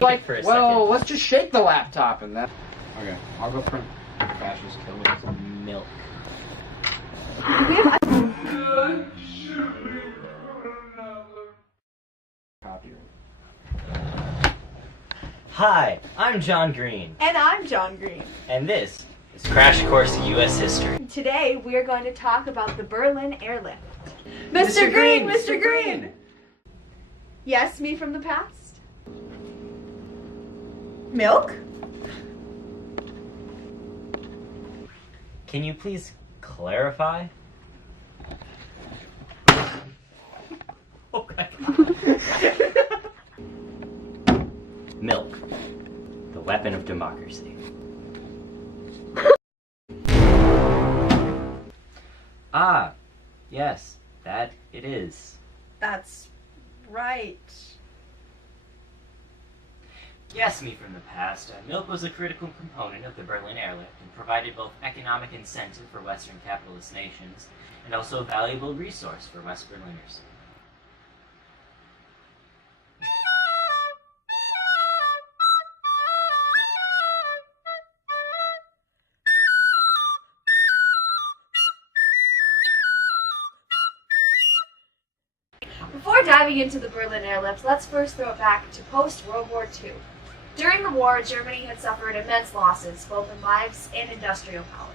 Like, for a well, second. let's just shake the laptop and then. Okay, I'll go print. Fascist kill me with some Milk. copyright. Hi, I'm John Green, And I'm John Green. and this is Crash Course U.S. History. Today we are going to talk about the Berlin Airlift. Mr. Green! Mr. Green! Yes, me from the past? Milk? Can you please clarify? Okay. Milk, the weapon of democracy. Ah, yes, that it is. That's right. Yes, me from the past. Milk was a critical component of the Berlin Airlift and provided both economic incentive for Western capitalist nations and also a valuable resource for West Berliners. Before diving into the Berlin Airlift, let's first throw it back to post-World War II. During the war, Germany had suffered immense losses, both in lives and industrial power.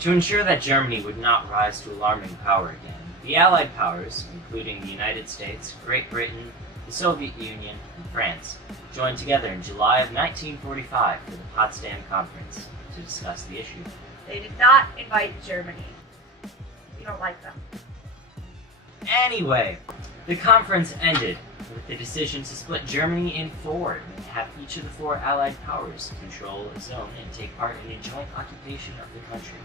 To ensure that Germany would not rise to alarming power again, the Allied powers, including the United States, Great Britain, the Soviet Union, and France, joined together in July of 1945 for the Potsdam Conference to discuss the issue. They did not invite Germany. We don't like them. Anyway, the conference ended with the decision to split Germany in four and have each of the four Allied powers control a zone and take part in a joint occupation of the country.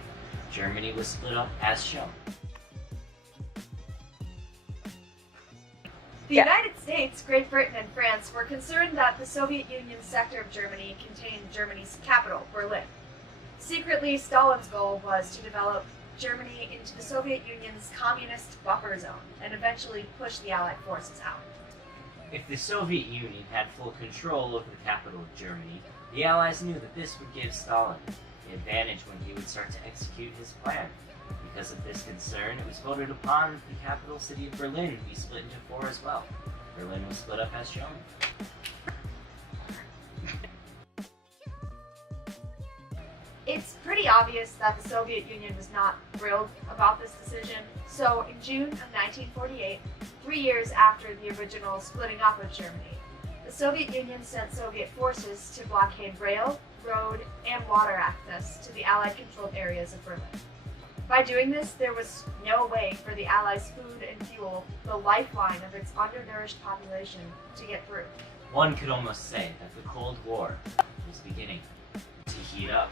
Germany was split up as shown. The United States, Great Britain, and France were concerned that the Soviet Union's sector of Germany contained Germany's capital, Berlin. Secretly, Stalin's goal was to develop Germany into the Soviet Union's communist buffer zone and eventually push the Allied forces out. If the Soviet Union had full control over the capital of Germany, the Allies knew that this would give Stalin the advantage when he would start to execute his plan. Because of this concern, it was voted upon the capital city of Berlin to be split into four as well. Berlin was split up as shown. It's pretty obvious that the Soviet Union was not thrilled about this decision, so in June of 1948, 3 years after the original splitting up of Germany, the Soviet Union sent Soviet forces to blockade rail, road, and water access to the Allied-controlled areas of Berlin. By doing this, there was no way for the Allies' food and fuel, the lifeline of its undernourished population, to get through. One could almost say that the Cold War was beginning to heat up.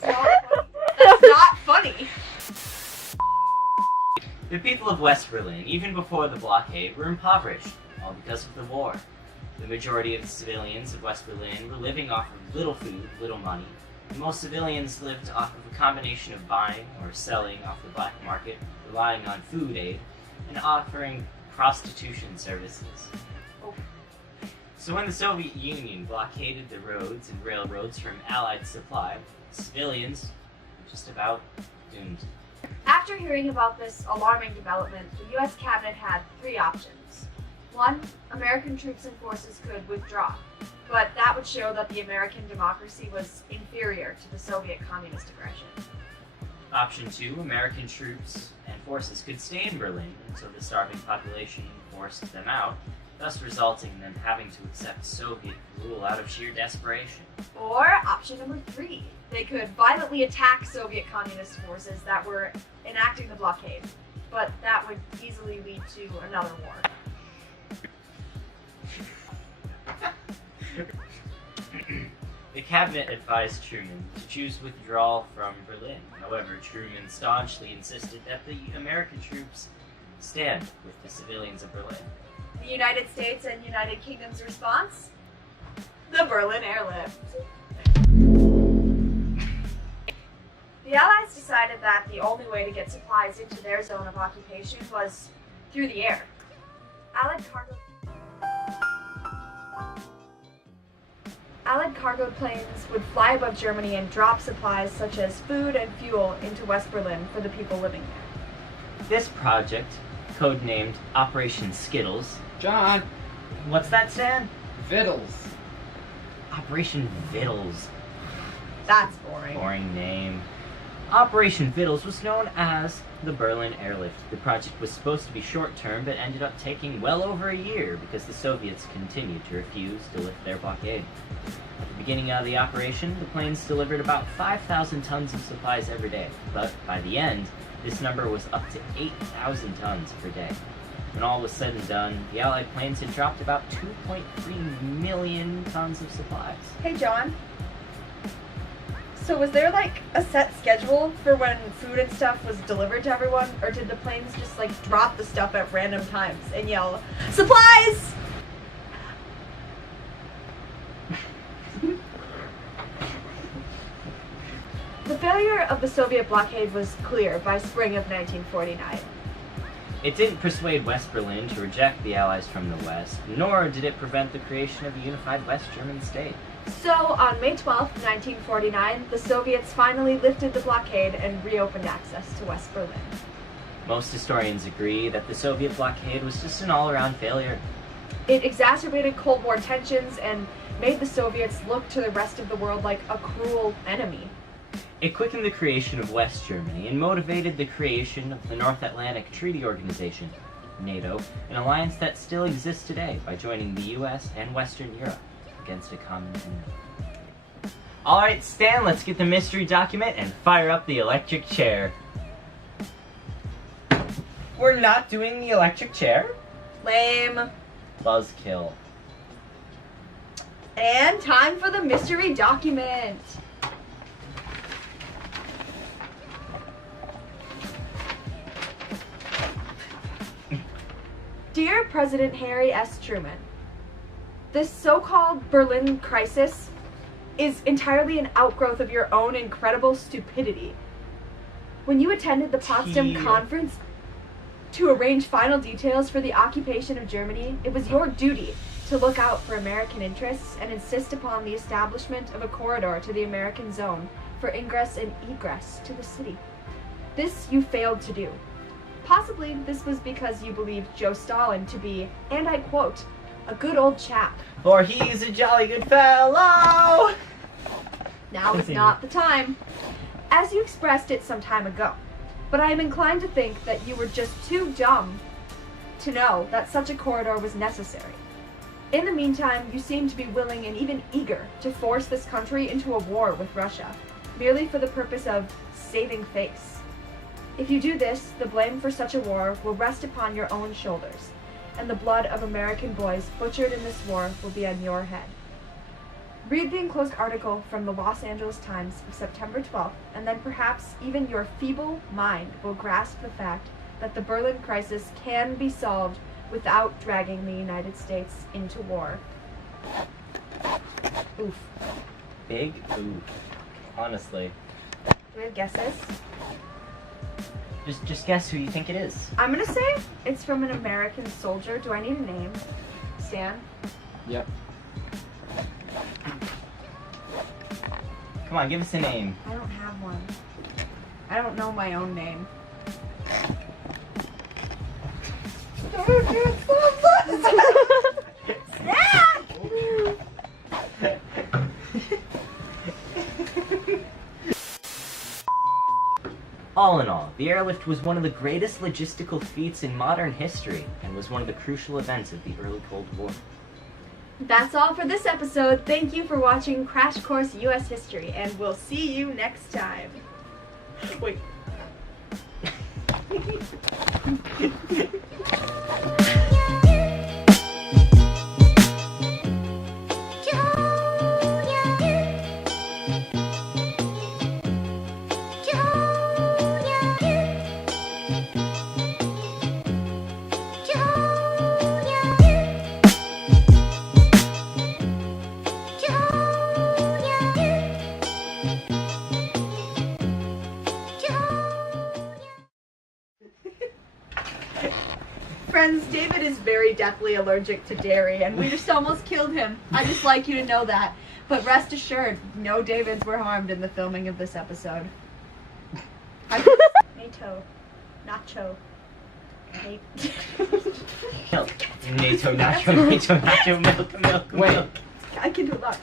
That's not funny. The people of West Berlin, even before the blockade, were impoverished, all because of the war. The majority of the civilians of West Berlin were living off of little food, little money, and most civilians lived off of a combination of buying or selling off the black market, relying on food aid, and offering prostitution services. So when the Soviet Union blockaded the roads and railroads from Allied supply, civilians were just about doomed. After hearing about this alarming development, the U.S. cabinet had three options. One, American troops and forces could withdraw, but that would show that the American democracy was inferior to the Soviet communist aggression. Option 2, American troops and forces could stay in Berlin until the starving population forced them out, thus resulting in them having to accept Soviet rule out of sheer desperation. Or option number 3, they could violently attack Soviet communist forces that were enacting the blockade, but that would easily lead to another war. The cabinet advised Truman to choose withdrawal from Berlin. However, Truman staunchly insisted that the American troops stand with the civilians of Berlin. The United States and United Kingdom's response? The Berlin Airlift. The Allies decided that the only way to get supplies into their zone of occupation was through the air. Allied cargo planes would fly above Germany and drop supplies such as food and fuel into West Berlin for the people living there. This project, codenamed Operation Skittles. John, What's that, Stan? Vittles. Operation Vittles. That's boring. Boring name. Operation Vittles was known as the Berlin Airlift. The project was supposed to be short-term, but ended up taking well over a year because the Soviets continued to refuse to lift their blockade. At the beginning of the operation, the planes delivered about 5,000 tons of supplies every day, but by the end, this number was up to 8,000 tons per day. When all was said and done, the Allied planes had dropped about 2.3 million tons of supplies. Hey, John. So was there like a set schedule for when food and stuff was delivered to everyone, or did the planes just like drop the stuff at random times and yell, "Supplies!" The failure of the Soviet blockade was clear by spring of 1949. It didn't persuade West Berlin to reject the Allies from the West, nor did it prevent the creation of a unified West German state. So, on May 12, 1949, the Soviets finally lifted the blockade and reopened access to West Berlin. Most historians agree that the Soviet blockade was just an all-around failure. It exacerbated Cold War tensions and made the Soviets look to the rest of the world like a cruel enemy. It quickened the creation of West Germany and motivated the creation of the North Atlantic Treaty Organization, NATO, an alliance that still exists today by joining the US and Western Europe against a common enemy. Alright, Stan, let's get the mystery document and fire up the electric chair. We're not doing the electric chair? Lame. Buzzkill. And time for the mystery document. Dear President Harry S. Truman, this so-called Berlin crisis is entirely an outgrowth of your own incredible stupidity. When you attended the Potsdam Conference to arrange final details for the occupation of Germany, it was your duty to look out for American interests and insist upon the establishment of a corridor to the American zone for ingress and egress to the city. This you failed to do. Possibly this was because you believed Joe Stalin to be, and I quote, a good old chap. For he's a jolly good fellow! Now is not the time, as you expressed it some time ago. But I am inclined to think that you were just too dumb to know that such a corridor was necessary. In the meantime, you seem to be willing and even eager to force this country into a war with Russia, merely for the purpose of saving face. If you do this, the blame for such a war will rest upon your own shoulders, and the blood of American boys butchered in this war will be on your head. Read the enclosed article from the Los Angeles Times of September 12th, and then perhaps even your feeble mind will grasp the fact that the Berlin crisis can be solved without dragging the United States into war. Oof. Big oof. Honestly. Do we have guesses? Just guess who you think it is. I'm gonna say it's from an American soldier. Do I need a name? Stan? Yep. Come on, give us a name. I don't have one. I don't know my own name. All in all, the airlift was one of the greatest logistical feats in modern history and was one of the crucial events of the early Cold War. That's all for this episode. Thank you for watching Crash Course U.S. History, and we'll see you next time. Wait. Friends, David is very deathly allergic to dairy, and we just almost killed him. I just like you to know that. But rest assured, no Davids were harmed in the filming of this episode. NATO. Nacho. Milk. NATO nacho, NATO nacho, milk, milk, Wait. milk. I can do a lot.